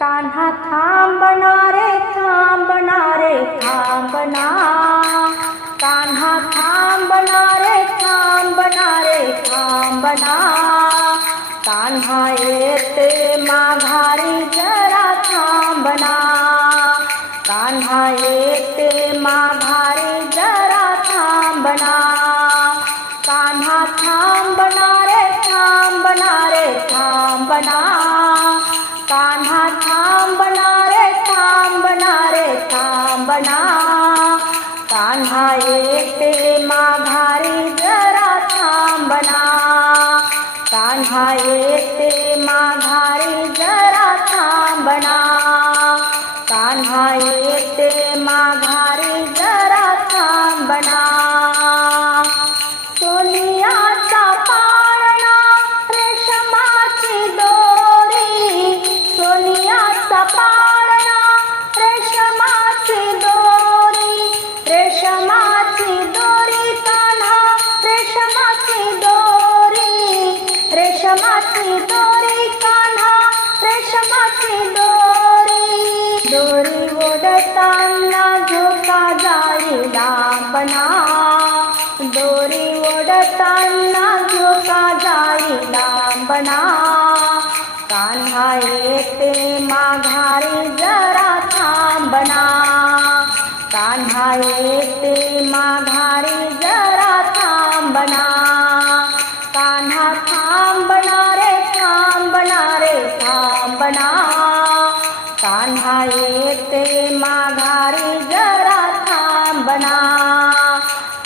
कान्हा थांबना रे थांबना रे थांबना, कान्हा थांबना रे थांबना रे थांबना, कान्हा येते माघारी जरा थांबना, कान्हा येते माघारी जरा थांबना, कान्हा थांबना रे थांबना रे थांबना, कान्हा थांबना रे थांबना रे थांबना, कान्हा येते माघारी जरा थांबना, कान्हा येते माघारी जरा थांबना, कान्हा येते माघारी जरा थांबना. सोनियाचा पाळणा रेशमाची दोरी, सोनियाचा पाळणा रेशमाची दोरी, रेशमाची दोरी कान्हा रेशमाची दोरी, रेशमाची दोरी कान्हा रेशमाची दोरी, दोरी ओढताना झोका जाई लांबना, दोरी ओढताना झोका जाई लांबना, कान्हा येते माघारी जरा थांबना, कान्हा येते माघारी जरा थांबना, कान्हा थांबना रे थांबना रे थांबना, कान्हा येते माघारी जरा थांबना,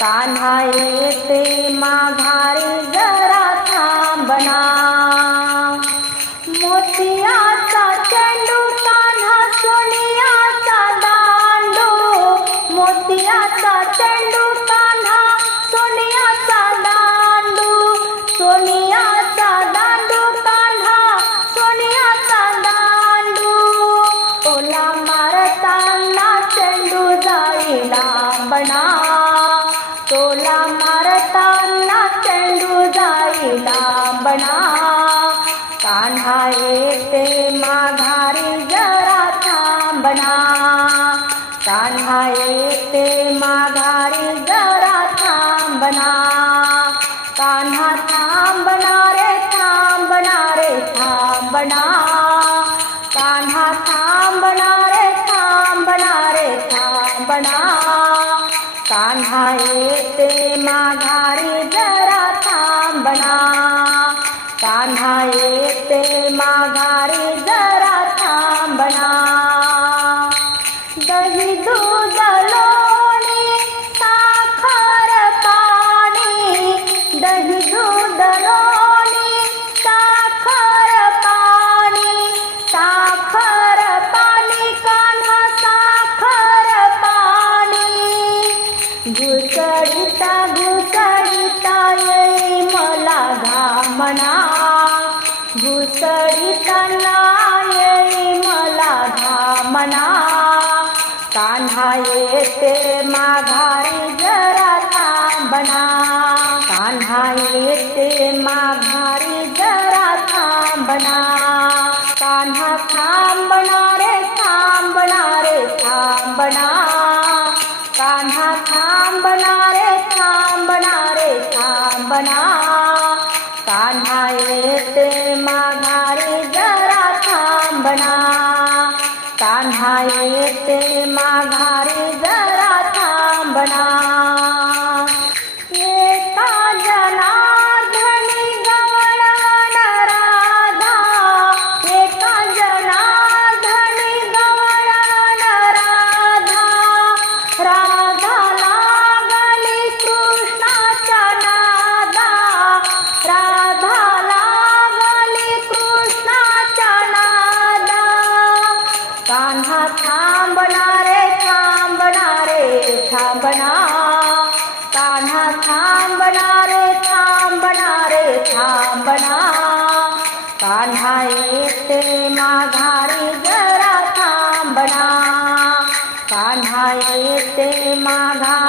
कान्हा येते माघारी जरा थांबना. मोतियाचा चेंडू कान्हा सोनियाचा दांडू, मोतियाचा चेंडू कान्हा सोनियाचा दांडू, सोनियाचा दांडू कान्हा सोनियाचा दांडू, तोला मारताना चेंडू जाई लांबना, तोला मारताना चेंडू जाई लांबना, कान्हा येते माघारी जरा थांबना, कान्हा येते माघारी जरा थांबना, कान्हा थांबना रे थांबना रे थांबना, कान्हा थांबना रे थांबना रे थांबना, कान्हा येते माघारी जरा थांबना, कान्हा येते माघारी जरा थांबना. दही दूध लोणी साखर पाणी, दही दूध लोणी साखर पाणी, साखर पाणी कान्हा साखर पाणी, घुसडीता घुसडीता येई मला घामना, घुसडीताना येई मला घामना, कान्हा येते माघारी जरा थांबना, कान्हा येते माघारी जरा थांबना, कान्हा थांबना रे थांबना रे थांबना, कान्हा थांबना रे थांबना रे थांबना, कान्हा येते माघारी जरा थांबना, कान्हा येते माघारी जरा थांबना. एका जनार्दनी गवळण राधा, एका जनार्दनी गवळण राधा, राधा लागली कृष्णाच्या नादा, राधा लागली कृष्णाच्या नादा, कान्हा थांबना रे थांबना रे थांबना, कान्हा थांबना रे थांबना रे थांबना, कान्हा येते माघारी जरा थांबना, कान्हा येते माघारी